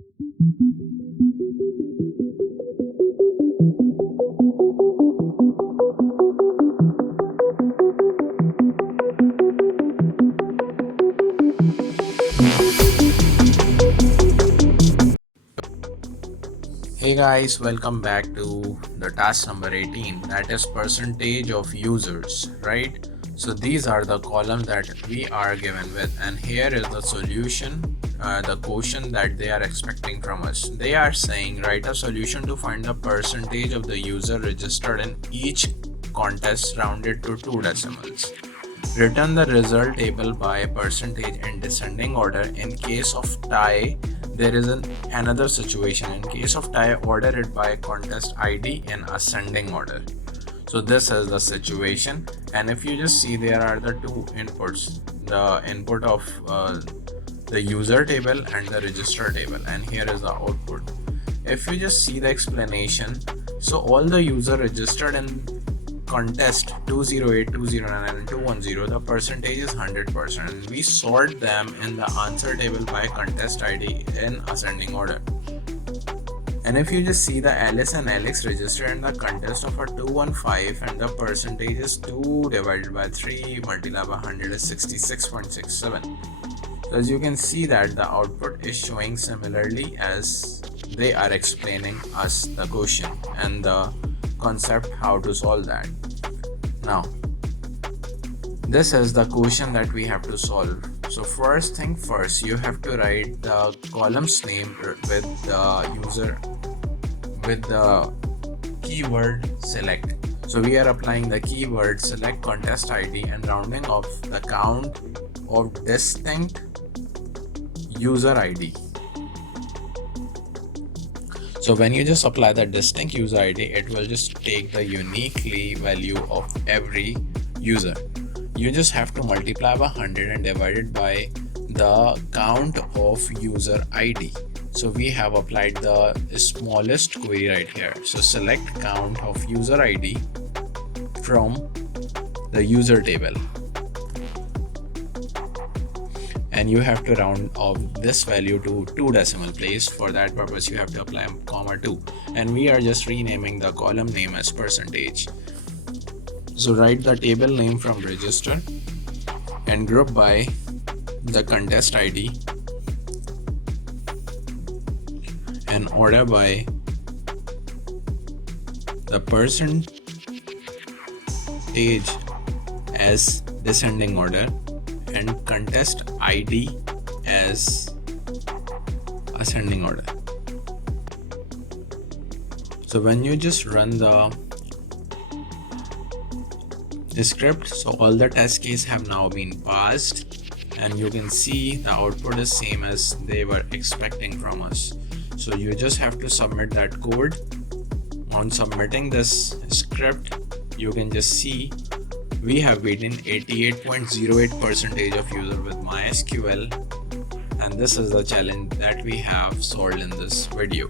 Hey guys, welcome back to the task number 18, that is percentage of users, right? So these are the columns that we are given with, and here is the solution, the question that they are expecting from us. They are saying write a solution to find the percentage of the user registered in each contest rounded to 2 decimals. Return the result table by percentage in descending order. In case of tie, there is another situation. In case of tie, order it by contest ID in ascending order. So this is the situation, and if you just see, there are the two inputs, the input of the user table and the register table, and here is the output. If you just see the explanation, so all the user registered in contest 208, 209 and 210, the percentage is 100%, and we sort them in the answer table by contest ID in ascending order. And if you just see, the Alice and Alex registered in the contest of a 215, and the percentage is 2 divided by 3 multiplied by 100 is 66.67. So as you can see that the output is showing similarly as they are explaining us the question and the concept how to solve that. Now this is the question that we have to solve. So first thing first, you have to write the column's name with the user with the keyword select. So we are applying the keyword select contest ID and rounding off the count of distinct user ID. So when you just apply the distinct user ID, it will just take the uniquely value of every user. You just have to multiply by 100 and divide it by the count of user ID. So we have applied the smallest query right here. So select count of user ID from the user table, and you have to round off this value to 2 decimal place. For that purpose, you have to apply comma 2, and we are just renaming the column name as percentage. So write the table name from register and group by the contest ID and order by the percentage as descending order and contest ID as ascending order. So when you just run the script, so all the test cases have now been passed, and you can see the output is same as they were expecting from us. So you just have to submit that code. On submitting this script, you can just see we have beaten 88.08% of user with MySQL, and this is the challenge that we have solved in this video.